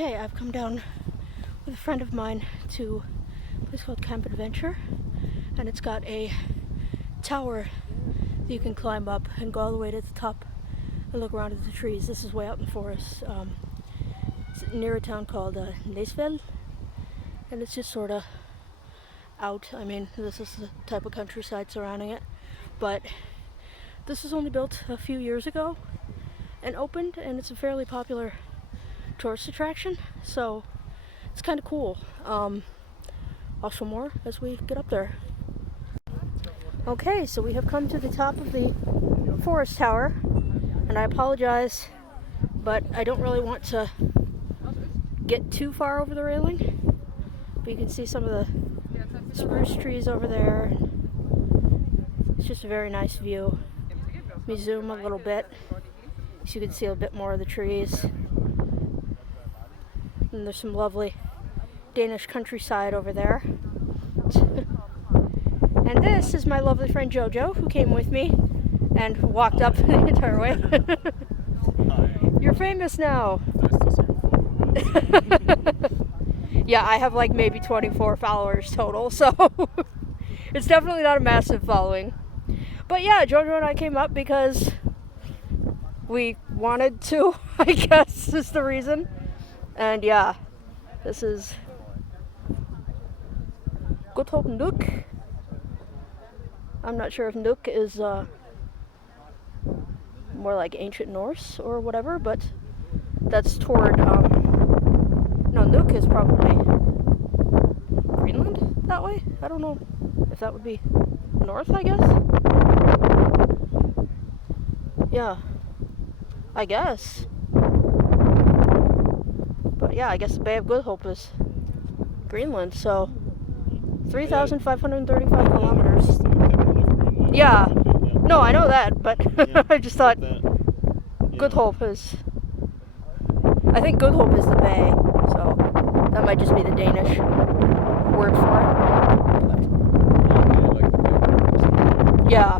Okay, I've come down with a friend of mine to a place called Camp Adventure, and it's got a tower that you can climb up and go all the way to the top and look around at the trees. This is way out in the forest. It's near a town called Nesvel, and it's just sort of out. I mean, this is the type of countryside surrounding it, but this was only built a few years ago and opened, and it's a fairly popular tourist attraction, so it's kind of cool. I'll show more as we get up there. Okay, so we have come to the top of the forest tower, and I apologize, but I don't really want to get too far over the railing, but you can see some of the spruce trees over there. It's just a very nice view. Let me zoom a little bit so you can see a bit more of the trees. And there's some lovely Danish countryside over there. And this is my lovely friend Jojo, who came with me and walked up the entire way. You're famous now. Yeah, I have like maybe 24 followers total, so it's definitely not a massive following. But yeah, Jojo and I came up because we wanted to, I guess is the reason. And yeah, this is Skovtårnet. I'm not sure if Nuuk is more like ancient Norse or whatever, but that's toward, no, Nuuk is probably Greenland that way? I don't know if that would be north, I guess? Yeah, I guess. But yeah, I guess the Bay of Good Hope is Greenland, so 3,535 kilometers. Yeah, no, I know that, but I just thought Good Hope is, I think Good Hope is the bay, so that might just be the Danish word for it. Yeah,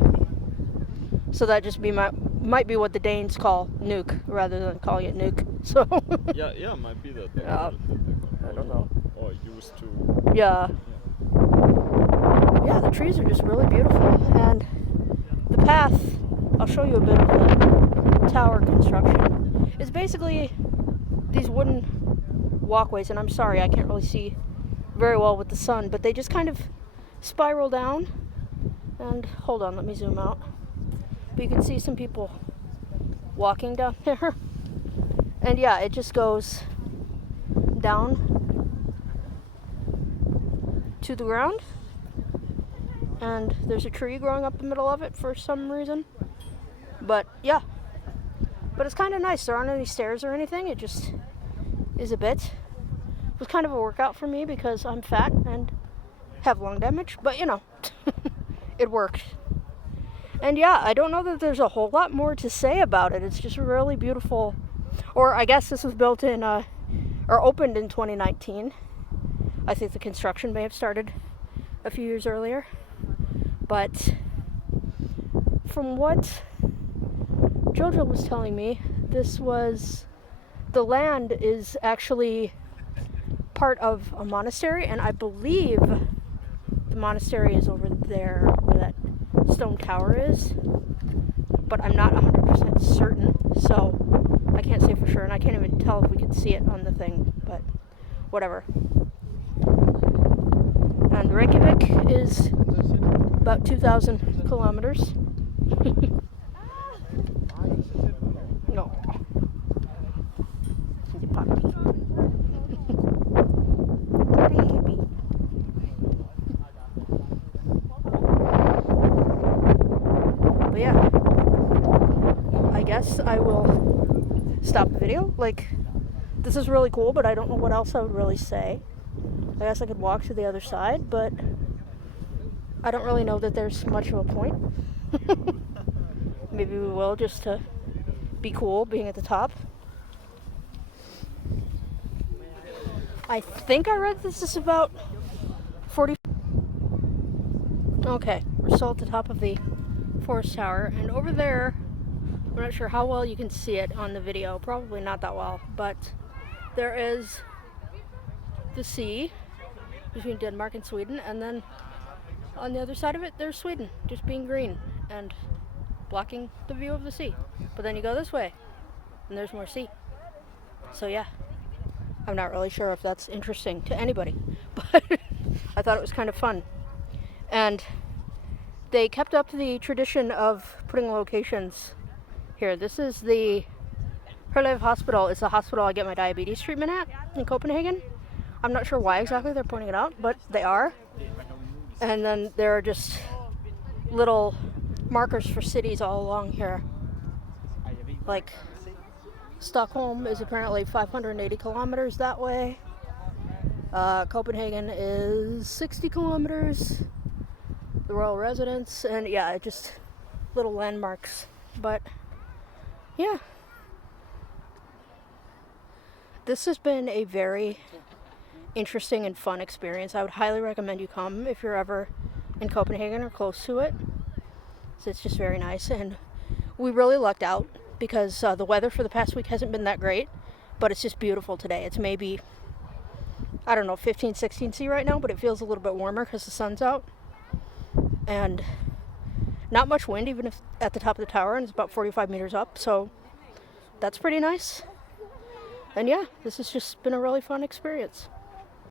so that just might be what the Danes call Nuuk rather than calling it Nuuk. So yeah, might be that. I don't know. Or used to. Yeah. Yeah, the trees are just really beautiful, and the path, I'll show you a bit of the tower construction, is basically these wooden walkways, and I'm sorry, I can't really see very well with the sun, but they just kind of spiral down, and hold on, let me zoom out. But you can see some people walking down there. And yeah, it just goes down to the ground. And there's a tree growing up the middle of it for some reason. But yeah. But it's kind of nice. There aren't any stairs or anything. It just is a bit. It was kind of a workout for me because I'm fat and have lung damage. But you know, it worked. And yeah, I don't know that there's a whole lot more to say about it. It's just really beautiful. Or I guess this was built in, or opened in 2019. I think the construction may have started a few years earlier. But from what Jojo was telling me, the land is actually part of a monastery, and I believe the monastery is over there where that stone tower is, but I'm not 100% certain, so I can't say for sure, and I can't even tell if we can see it on the thing, but whatever. And Reykjavik is about 2,000 kilometers. No. The puppy. Baby. But yeah, I guess I will stop the video. Like, this is really cool, but I don't know what else I would really say. I guess I could walk to the other side, but I don't really know that there's much of a point. Maybe we will, just to be cool being at the top. I think I read this is about 40. Okay, we're still at the top of the forest tower, and over there, I'm not sure how well you can see it on the video, probably not that well, but there is the sea between Denmark and Sweden, and then on the other side of it, there's Sweden, just being green and blocking the view of the sea. But then you go this way, and there's more sea. So yeah, I'm not really sure if that's interesting to anybody, but I thought it was kind of fun. And they kept up the tradition of putting locations here. This is the Herlev Hospital. It's the hospital I get my diabetes treatment at in Copenhagen. I'm not sure why exactly they're pointing it out, but they are. And then there are just little markers for cities all along here. Like Stockholm is apparently 580 kilometers that way. Copenhagen is 60 kilometers. The royal residence, and yeah, just little landmarks. But yeah, this has been a very interesting and fun experience. I would highly recommend you come if you're ever in Copenhagen or close to it. So it's just very nice, and we really lucked out because the weather for the past week hasn't been that great, but it's just beautiful today. It's maybe, I don't know, 15, 16 C right now, but it feels a little bit warmer because the sun's out. And not much wind, even if at the top of the tower, and it's about 45 meters up, so that's pretty nice. And yeah, this has just been a really fun experience.